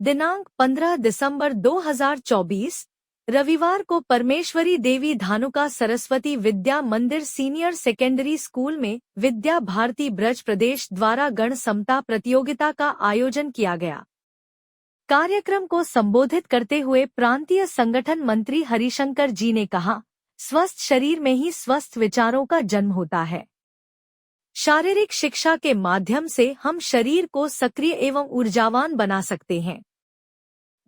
दिनांक 15 दिसंबर 2024 रविवार को परमेश्वरी देवी धानुका सरस्वती विद्या मंदिर सीनियर सेकेंडरी स्कूल में विद्या भारती ब्रज प्रदेश द्वारा गण समता प्रतियोगिता का आयोजन किया गया। कार्यक्रम को संबोधित करते हुए प्रांतीय संगठन मंत्री हरिशंकर जी ने कहा, स्वस्थ शरीर में ही स्वस्थ विचारों का जन्म होता है। शारीरिक शिक्षा के माध्यम से हम शरीर को सक्रिय एवं ऊर्जावान बना सकते हैं।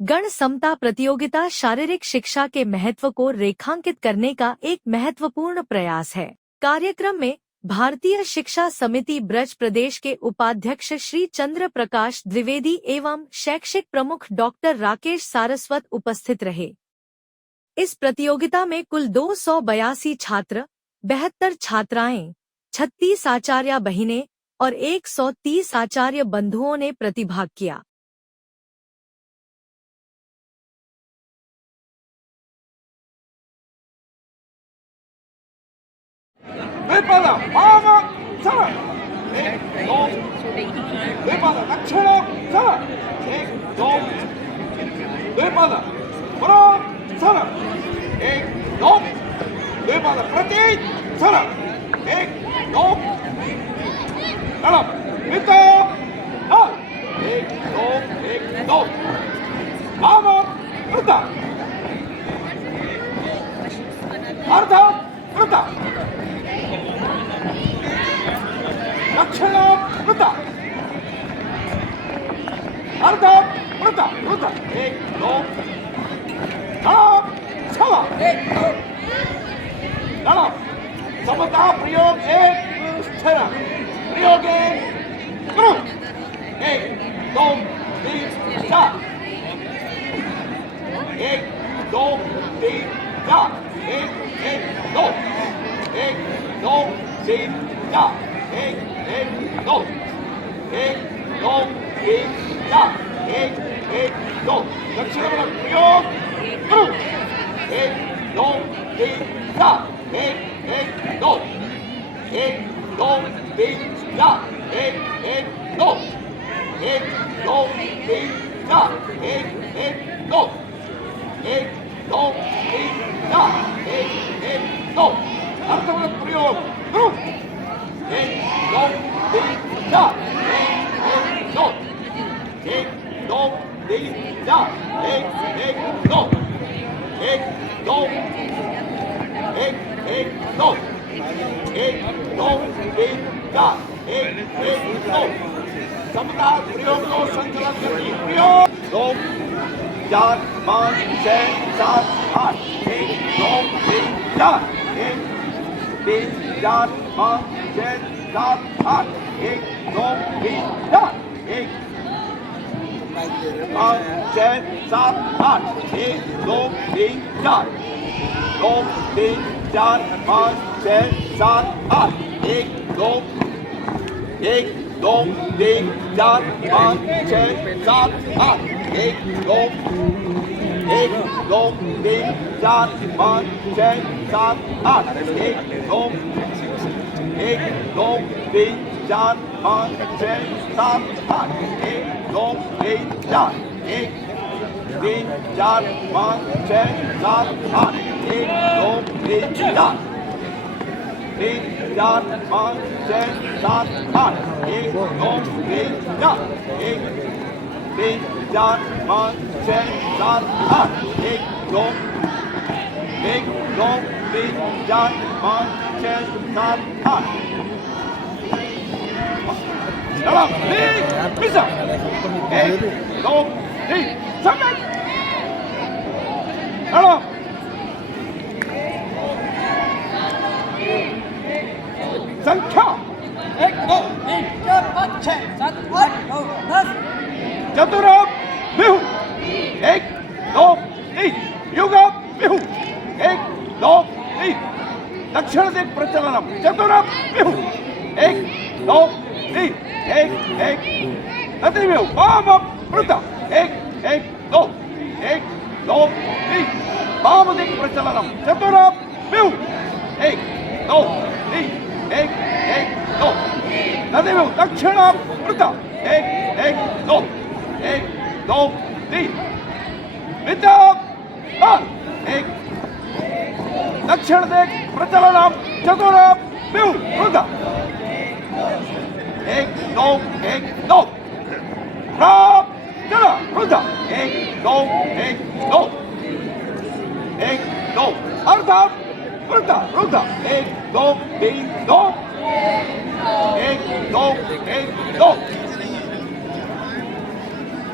गण समता प्रतियोगिता शारीरिक शिक्षा के महत्व को रेखांकित करने का एक महत्वपूर्ण प्रयास है। कार्यक्रम में भारतीय शिक्षा समिति ब्रज प्रदेश के उपाध्यक्ष श्री चंद्र प्रकाश द्विवेदी एवं शैक्षिक प्रमुख डॉक्टर राकेश सारस्वत उपस्थित रहे। इस प्रतियोगिता में कुल 282 छात्र, 72 छात्राएं, 36 आचार्य बहिनें और 130 आचार्य बंधुओं ने प्रतिभाग किया। 왼바닥 마마 살아 왼바닥 낙처럼 살아 왼바닥 걸어 살아 왼바닥 프라티 살아 나라 왼다 마마 그렇다 아르타 그렇다 낙처럼 그렇다 아르타 그렇다 나라 참아 나라 समता प्रयोग एक स्थिर प्रयोग करो 1 2 3 4 1 2 3 4 1 2 1 2 3 4 1 2 1 2 3 4 1 2 दक्षिण प्रयोग करो 1 2 3 4 1 2 1 2 3 4 1 2 1 2 3 4 1 2 1 2 3 4 1 2 अर्धवृत्त प्रयोग करो 1 2 3 4 1 2 1 2 3 4 1 2 1 2 1 2 1 2 3 4 1 2 समता प्रयोग को संचालन करती प्रयोग 2 4 5 6 7 8 1 2 3 4 1 3 4 5 6 7 8 1 2 3 4 1 5 6 7 8 1 2 3 4 2 3 4 5 6 7 8 1 2 1 2 3 4 5 6 7 8 1 2 1 2 3 4 5 6 7 8 1 2 1 2 3 4 5 6 7 8 1 2 3 4 1 3 4 5 6 7 8 1 2 3 4 3 4 5 6 7 8 1 2 3 4 1 3 4 5 6 7 8 1 2 1 2 3 4 5 6 7 8 나라 비싸 1 2 3 300 나라 संख्या 1 2 3 4 5 6 7 8 9 10 चतुरम बिहू 1 2 3 युगम बिहू 1 2 3 दक्षिण दिक प्रचलनम चतुरम बिहू 1 2 3 1 1 नदी बिहू वाम वृत्त 1 1 2 1 2 3 वाम दिक प्रचलनम चतुरम बिहू 1 2 3 1 1 2 नदी बिहू दक्षिण वृत्त 1 1 2 1 2 तीन विद्या ताल एक दक्षिण दिक प्रचलनम चतुरम बिउ वृद्धा एक दो राम चला वृद्धा एक दो अर्धा वृद्धा वृद्धा एक दो तीन दो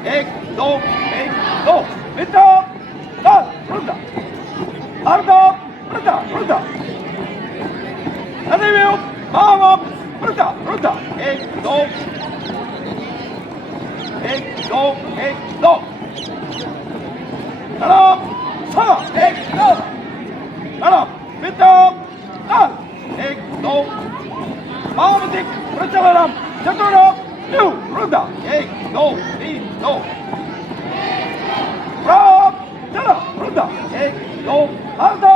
एक दो विद्या ताल वृद्धा अर्धा वृद्धा अनिव्यू भावम वृद्धा एक दो प्रणाम सवा एक दो प्रणाम विद्या ताल एक दो भावदिक प्रचलनम चतुरम बिउ वृद्धा एक दो तीन दो राम चला वृद्धा एक दो अर्धा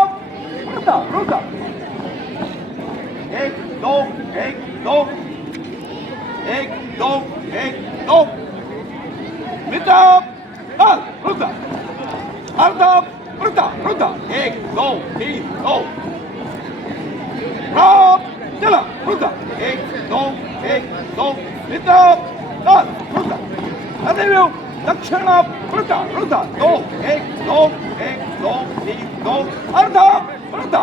वृद्धा एक दो विद्या ताल वृद्धा अर्धा वृद्धा एक दो तीन दो राम चला वृद्धा एक दो विद्या ताल वृद्धा अनिव्यू दक्षिण वृद्धा दो एक दो तीन दो अर्धा वृद्धा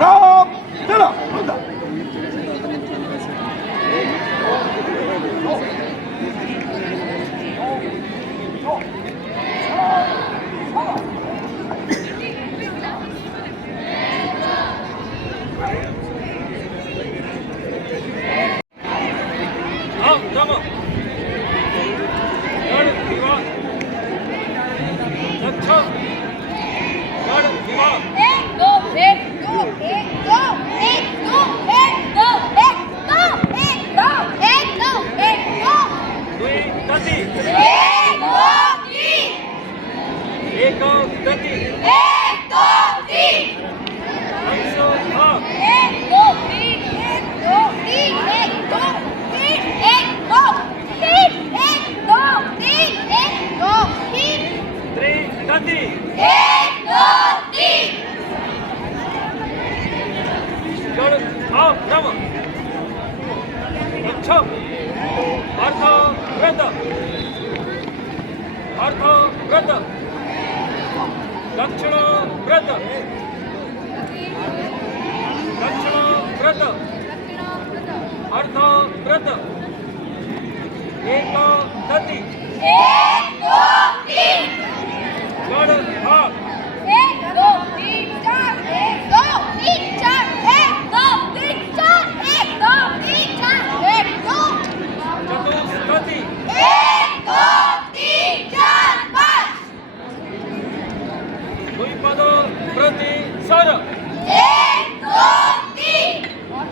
राम चला वृद्धा दक्षिण वृद्ध अर्ध वृद्ध एक गति गढ़ भाग चतुष्गति द्विपद प्रति सर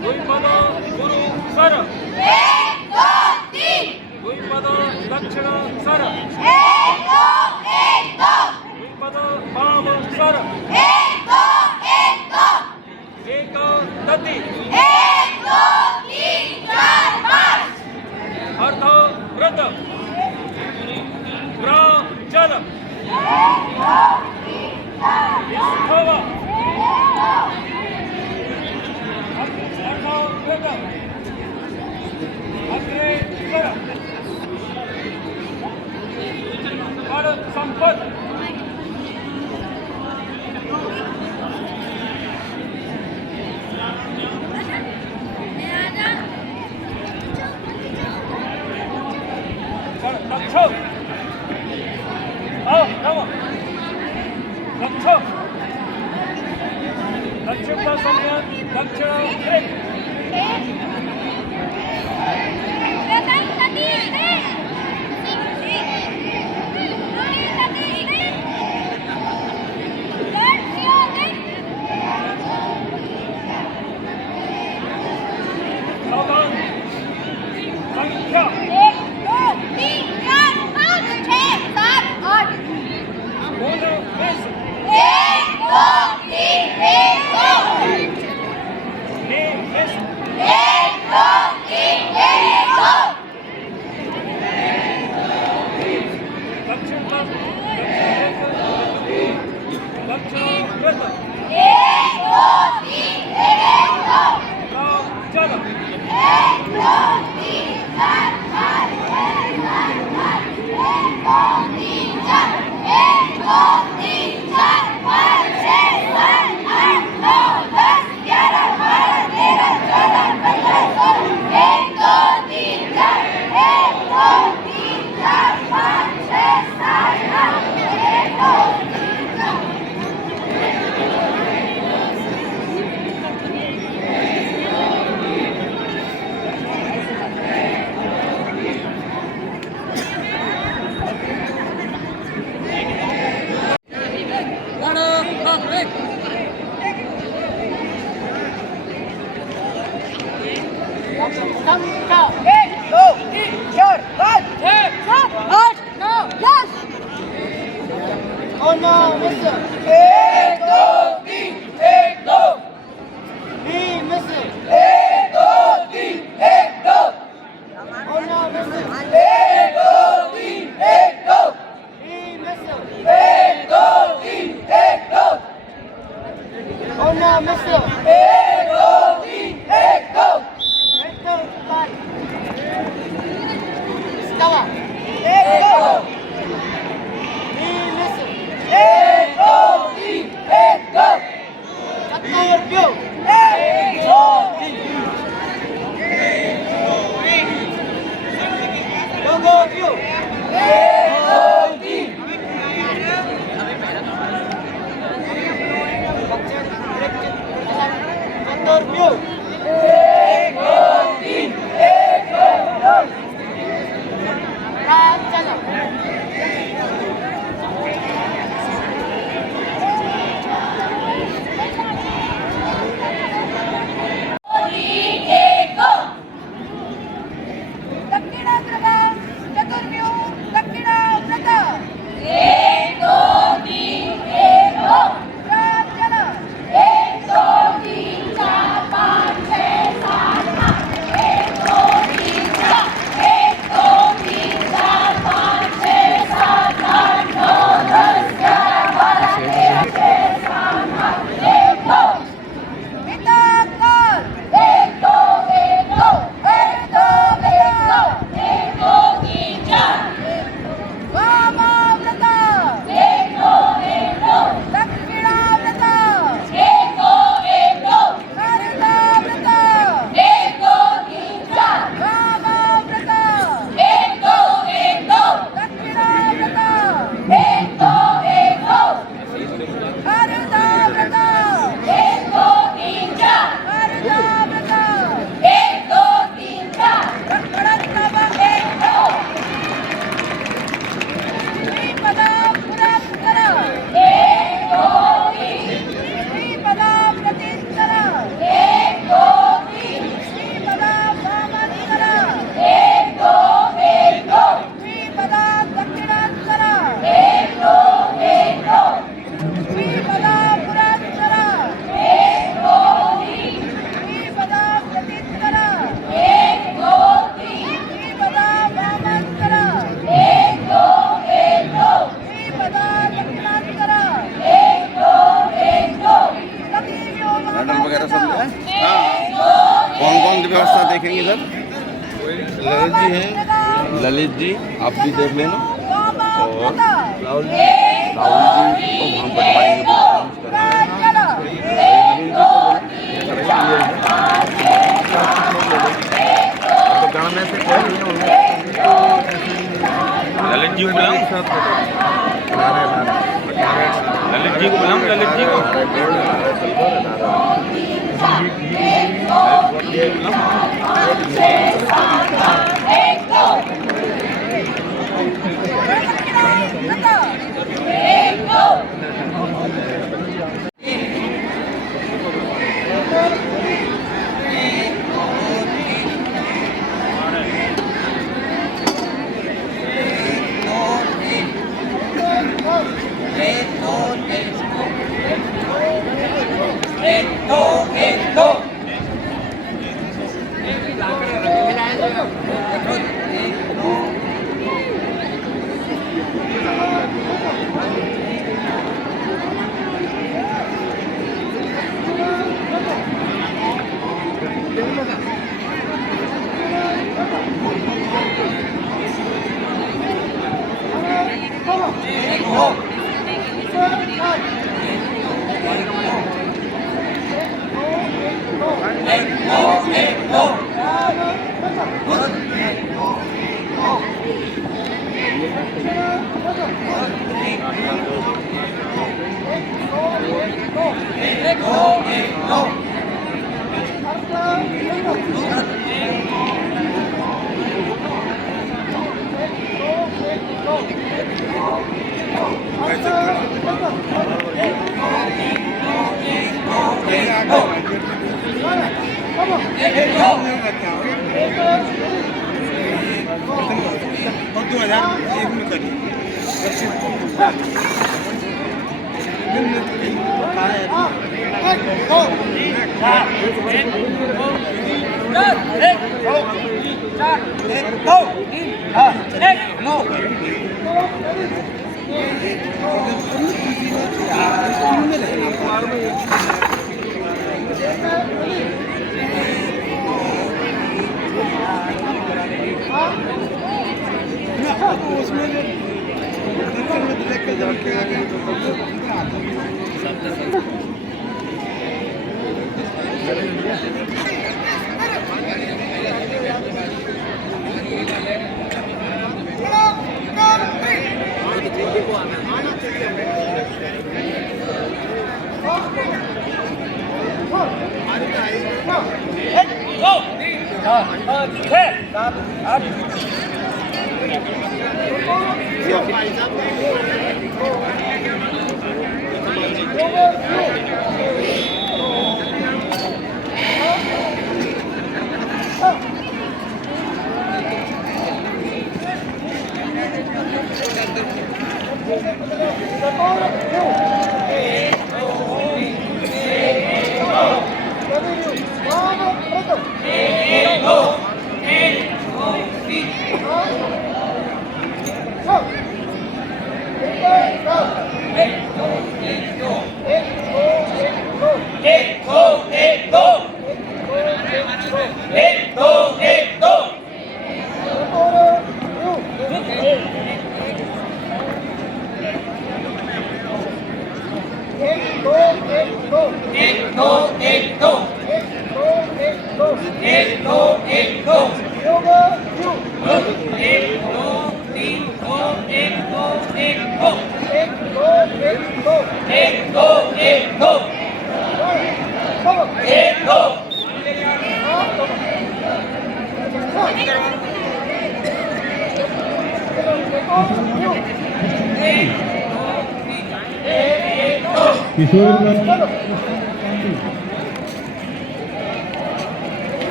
द्विपद गुरु सर द्विपद दक्षिण सर द्विपद वाम सर एक गति अर्ध वृद्ध जल स्थवा अर्ध वृद्ध अग्रे सर संपद दक्षिण दक्षिण का समय दक्षिण संख्या 1 2 3 4 5 कौन कौन व्यवस्था देखेंगे सर? ललित जी हैं, ललित जी आप भी देख लेना, और राहुल जी को हम बटवाएंगे, तो गाँव में से कोई ललित जी को बुलाऊं, ललित जी को बुलाऊं, ललित जी को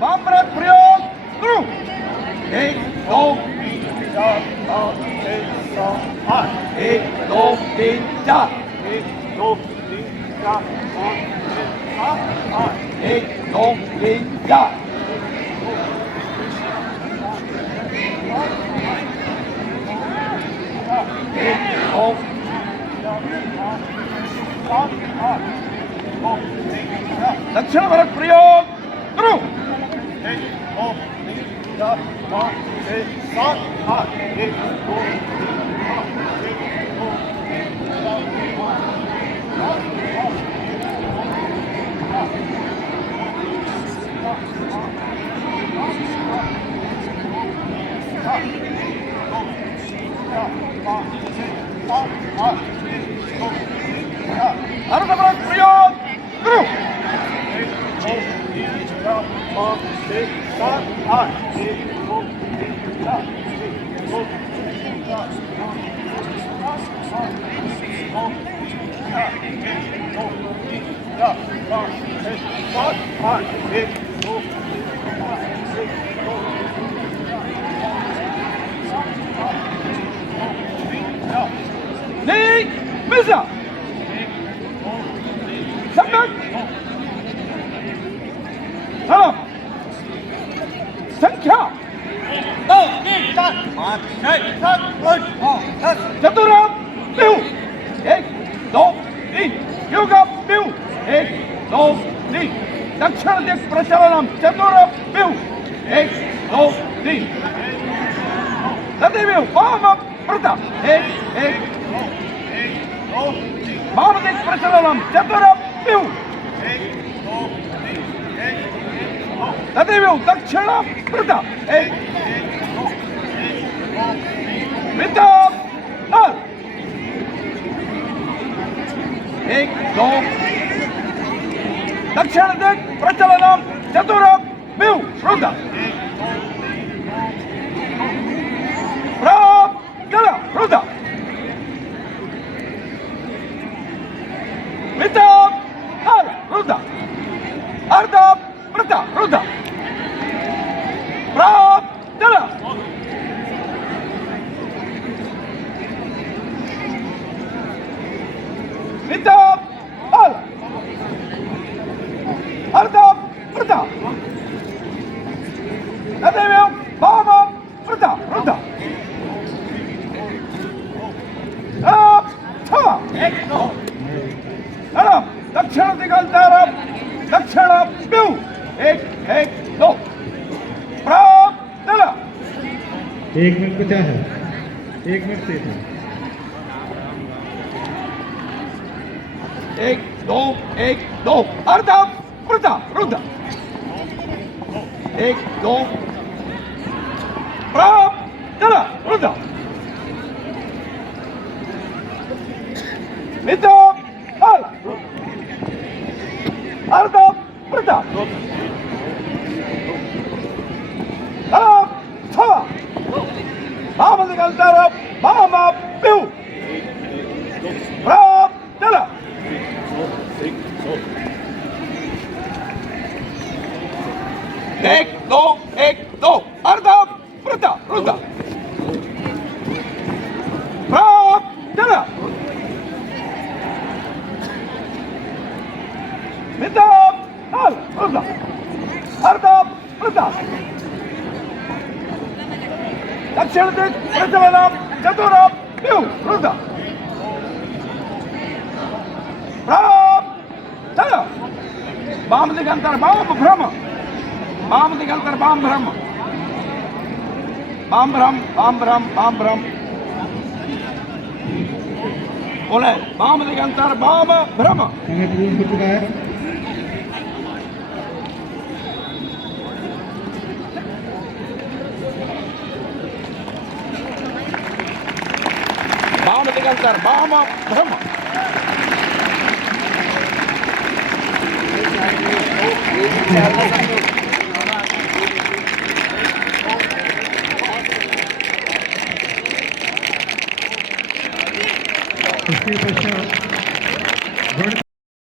वामरथ प्रयोग शुरू 1 2 3 4 5 6 7 8 1 2 3 4 1 2 3 4 5 6 7 8 1 2 3 4 दक्षिण भारत प्रयोग शुरू 1 2 3 4 5 6 7 8 1 2 3 भारत भारत प्रयोग शुरू 1 2 3 4 5 6 7 8 1 2 3 4 1 2 3 4 Nee, Messer! Samnak! Salam! संख्या 2 3 4 5 6 7 8 9 10 चतुरा पिऊ 1 2 3 युगा पिऊ 1 2 3 दक्षिण दिक प्रचलनम चतुरा पिऊ 1 2 3 तदेव वाम प्रता 1 1 वाम दिक प्रचलनम चतुरा पिऊ 1 2 3 तदेव दक्षिण प्रता 1 विद्याप नल 1 2 दक्षिण दिक प्रचलनम चतुर पिऊ श्रोता प्राप कला श्रोता विद्याप नल श्रोता अर्ध प्रता श्रोता प्राप कला विद्याप नल अर्ध प्रता तदेव वाम प्रता श्रोता दक्षिण दिगंतर दक्षिण पिऊ 1 1 2 प्राप चला 1 मिनट 50 है 1 मिनट से था 1 2 1 2 अर्ध प्रता रुद्ध 1 2 प्राप चला रुद्ध मित्र हाल अर्ध प्रता वाम दिगंतर वाम पिऊ प्राप चला 1 2 1 2 अर्ध प्रता रुद्ध प्राप चला मित्र हाल रुद्ध अर्ध प्रता दक्षिण दिक प्रचलनम चतुर पिऊ रुद्ध प्राप चला वाम दिगंतर वाम भ्रम वाम दिगंतर वाम भ्रम वाम भ्रम वाम भ्रम वाम भ्रम बोले वाम दिगंतर वाम भ्रम समय पूर्ण हो चुका है वाम दिगंतर वाम भ्रम इसके पश्चात